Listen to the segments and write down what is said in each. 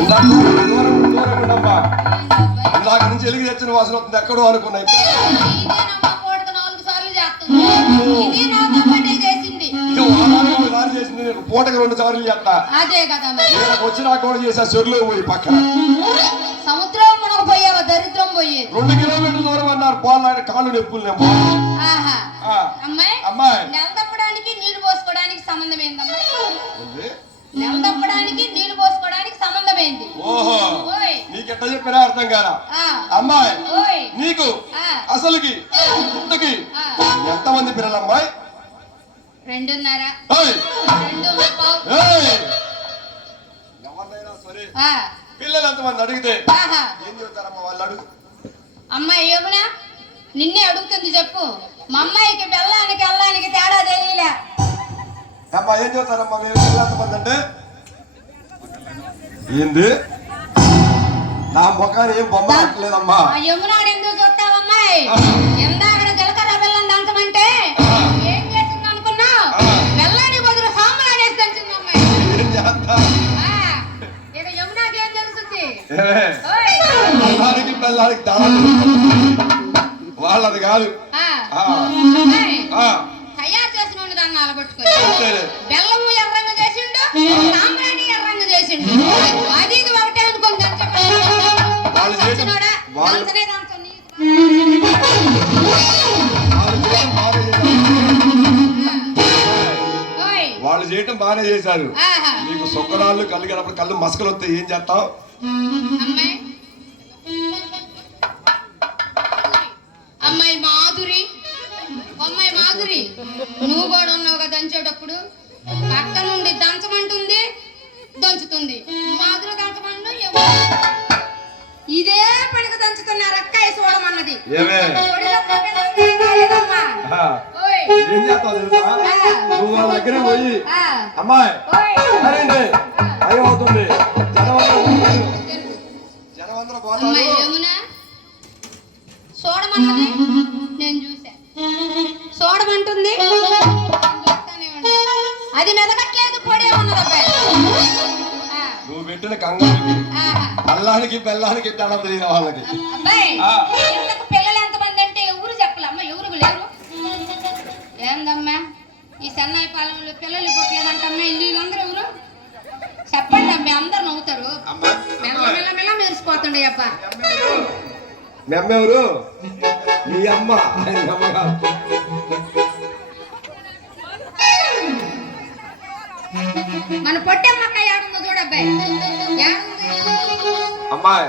ఇందాక ఇందాక నుంచి ఎలుగు తెచ్చిన వాసన వస్తుంది. ఎక్కడో అనుకున్నాయి సార్లు చేసింది. నేను పూటకి రెండు సార్లు చేస్తా. అదే కదా నేను వచ్చినా కూడా చేసా. చెరువులో పోయి పక్కన. సముద్రం మునగపోయావా దరిద్రం పోయేది రెండు కిలోమీటర్ల దూరం అన్నారు. పోలాడి కాళ్ళు నొప్పులు నేను అమ్మాయి అమ్మాయి. నెల తప్పడానికి నీళ్ళు పోసుకోవడానికి సంబంధం ఏందమ్మాయి ఏంది? నెల తప్పడానికి నీళ్ళు పోసుకోవడానికి ఏంది ఓహో నీకెట్ట చెప్పినా అర్థం కాదా అమ్మాయి నీకు అసలుకి ఆ. ఎంతమంది పిల్లలమ్మాయి? రెండున్నర. ఏయ్! రెండు పావు. ఏయ్! ఎవరినైనా సరే పిల్లలు ఎంతమంది అడిగితే ఆహా. ఏం చెబుతారమ్మా వాళ్ళు అడుగు. అమ్మాయి యమున నిన్నే అడుగుతుంది చెప్పు. మా అమ్మాయికి బెల్లానికి అల్లానికి తేడా తెలియలే. అమ్మా ఏం చెబుతారమ్మా? మీరు పిల్లలు ఎంతమంది అంటే ఏంది? నా ముఖాన్ని ఏం బొమ్మ కట్టలేదమ్మా ఆ యమున ఎందుకు చూస్తావమ్మాయి? ఎందాకడ జీలకర్ర బెల్లం దంచమంటే ఏం చేసింది అనుకున్నావు? బెల్లానికి బదులు సాంబార్ అనేసి దంచింది అమ్మాయి ఏం చేస్తా? ఆ, ఇక యమునకి ఏం తెలుస్తుంది? వాళ్ళది కాదు. తయారు చేసిన దాన్ని. చేయటం బాగానే చేశారు. నీకు సొక్కరాళ్ళు కళ్ళు కనప్పుడు కళ్ళు మసకలు వస్తే ఏం చేస్తావు? అమ్మాయి. మాధురి. అమ్మాయి మాధురి నువ్వు కూడా ఉన్నావు కదా దంచేటప్పుడు? పక్క నుండి దంచమంటుంది దంచుతుంది. మాధురి దంచమండు ఇదే పనికి దంచుతున్నారు అక్కయ్య చూడమన్నది ఏం చేస్తావు తెలుసా? నువ్వు వాళ్ళ పోయి అమ్మాయి సరేండి. అవుతుంది పోతారు. నేను చూసా చూడమంటుంది. అది మెదగట్లేదు పొడే ఉన్నది అబ్బాయి. ఆ, నువ్వు పెట్టిన కంగారుకి ఆహా. అల్లానికి బెల్లానికి తేడా తెలియదు వాళ్ళకి. అబ్బాయి అబ్బా మీ అమ్మ ఎవరు మీ అమ్మ ఆయన అమ్మ కాదు. మన పొట్టమ్మక్క ఏడుందో చూడబ్బాయి? అమ్మాయి?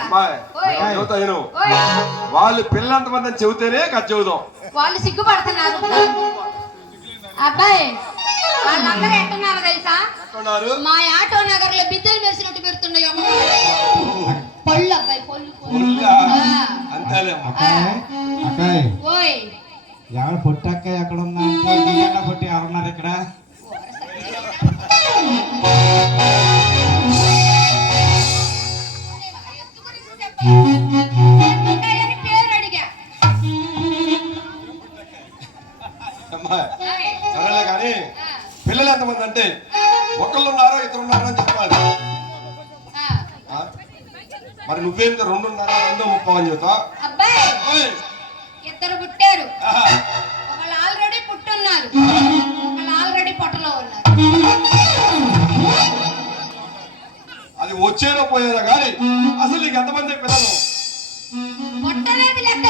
అమ్మాయి వాళ్ళు ఎంతమంది అని చెబితేనే కథ చెబుదాం వాళ్ళు సిగ్గుపడుతున్నారు అబ్బాయి వాళ్ళందరూ ఎట్టున్నారు తెలుసా? ఎక్కడున్నారు మా ఆటో నగర్లో బిద్దలు మెరిసినట్టు పెడుతున్నాయి పళ్ళు అబ్బాయి పళ్ళు ఓయ్. ఎవరు పొట్టక్క ఎక్కడ ఉందా పొట్టి ఎవరున్నారు ఇక్కడ? ఒకళ్ళు ఉన్నారో ఇద్దరు ఉన్నారో అని చెప్పాలి? మరి నువ్వేంటి రెండున్నారా రెండో ముప్పై అని చెబుతా. ఇద్దరు పుట్టారు. ఒకళ్ళు ఆల్రెడీ పుట్టున్నారు. ఒకళ్ళు ఆల్రెడీ పొట్టలో ఉన్నారు. అది వచ్చేదో పోయేదో కానీ అసలు నీకు ఎంతమంది పిల్లలు? పొట్టలేదు లెక్క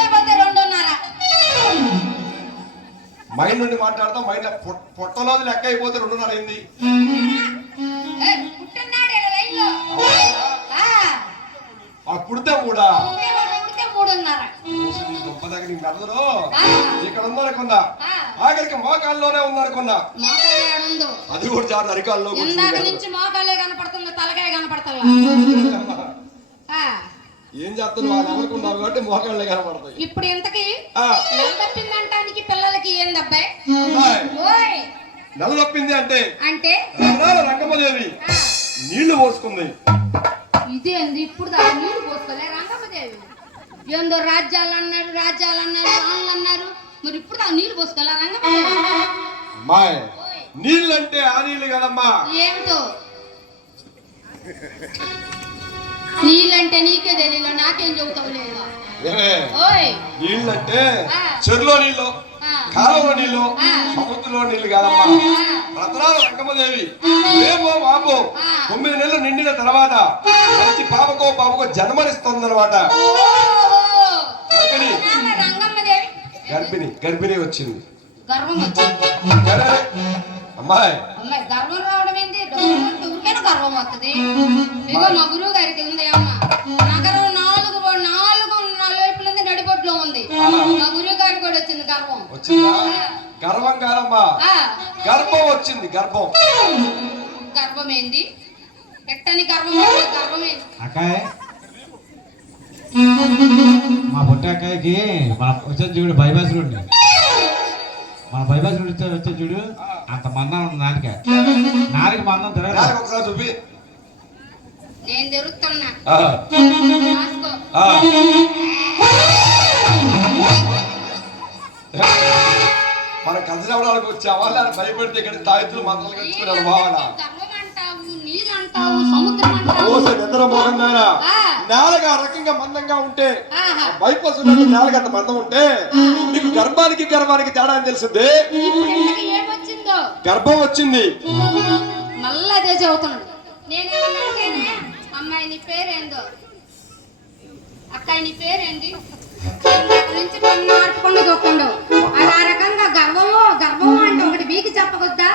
మైండ్ నుండి మాట్లాడతాం మైండ్ పొట్టలోది లెక్క అయిపోతే రెండున్నర అయింది. ఆ, పుడితే కూడా పుట్టేవాడు పుడితే మూడున్నర. గొప్ప దగ్గర నీకు ఆ, ఇక్కడ ఉందనుకున్నా. ఆఖరికి మోకాల్లోనే ఉందనుకున్నా. అది కూడా చాలా అరికాల్లో నుంచి మోకాలే కనపడుతుందో తలకాయ కనపడతల్లా ఆ, ఏం చేస్తాను వాళ్ళు ఎవరికి ఉన్నావు కాబట్టి మోకాళ్ళే కనపడతాయి. ఇప్పుడు ఇంతకి నెల తప్పిందంటానికి పిల్లలకి ఏందబ్బాయి అమ్మాయి, ఓయ్. నెల తప్పింది అంటే? అంటే రంగమ్మదేవి నీళ్ళు పోసుకుంది. ఇదేంది ఇప్పుడు దా నీళ్ళు పోసుకోలే రంగమ్మదేవి ఏందో రాజ్యాలు అన్నారు రాజ్యాలు అన్నారు రాళ్ళు అన్నారు మరి ఇప్పుడు దా నీళ్ళు పోసుకోలే రంగమ్మదేవి అమ్మాయి ఓయ్, నీళ్ళంటే ఆ నీళ్ళు కదమ్మా. ఏమిటో? నీళ్ళంటే నీకే తెలియదు నాకేం చెబుతావు లేదా? నీళ్ళంటే. చెరులో నీళ్ళు. ఆ. కాలంలో నీళ్ళు. సముద్రంలో నీళ్ళు కాదమ్మా. రత్నాల రేపో బాబు ఆ. తొమ్మిది నెలలు నిండిన తర్వాత మంచి పాపకో పాపకో జన్మనిస్తుందన్నమాట. ఓహో. గర్భిణి. గర్భిణి వచ్చింది. అమ్మాయి. గర్వం రావడం ఏంటి గర్వం వస్తుంది. మా గురువు గారికి ఉంది అమ్మ నగరం నాలుగు నాలుగు వైపుల నడిబొడ్లో ఉంది మా గురువు గారికి కూడా వచ్చింది గర్వం. వచ్చిందా? గర్వం కాదమ్మా. ఆ. గర్భం వచ్చింది గర్భం. గర్వం ఏంది? ఎట్టని గర్వం గర్వం ఏంది? అక్కాయ్. మా పుట్టక్కాయకి మన వచ్చేది చూడు రోడ్ మన బైపాస్ రోడ్ వచ్చే చూడు. అంత మందం ఉంది నాలుక నాలుగు మందం తిరగదు నాలుగు ఒకసారి చూపి. నేను తిరుగుతున్నా మన కదిరవడానికి వచ్చావా? లేదా భయపెడితే ఇక్కడ తాయితులు మంత్రాలు కట్టుకున్నాను బావనా ఆ. నేలగా రకంగా మందంగా ఉంటే. బైపాస్ నేలగా అంత మందం ఉంటే నీకు గర్భానికి గర్భానికి తేడా అని తెలిసింది. గర్భం వచ్చింది. మళ్ళా అదే చదువుతున్నాడు. నేనేమన్నా అమ్మాయి నీ పేరేందో? అక్కాయి నీ పేరేంటి? నుంచి బీకి చెప్పకొద్దా?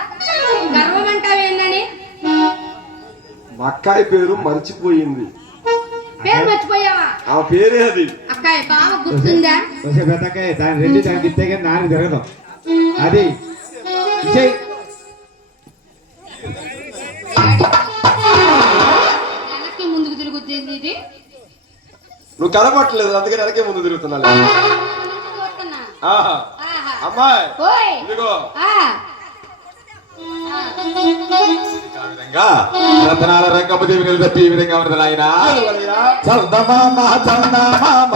గర్వం అంటావేందని మా అక్కాయి పేరు మర్చిపోయింది. పేరు మర్చిపోయావా? ఆ పేరే అది. అక్కాయి బాగా గుర్తుందా? వచ్చే పెద్దకాయ దాని రెండు దానికి ఇస్తే కానీ నాలుగు తిరగదు అది. ఇచ్చేయ్. వెనక్కి ముందుకు తిరుగుతుంది ఇది. నువ్వు కనపట్టలేదు అందుకని వెనకే ముందు తిరుగుతున్నా. అమ్మాయి ఓయ్ ఇదిగో ఆ ఆ. ఆ విధంగా రత్నాల రంగము దేవి నిలబెట్టి ఈ విధంగా ఉన్నది ఆయన చందమామ చందమామ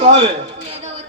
అక్క ఇట్లా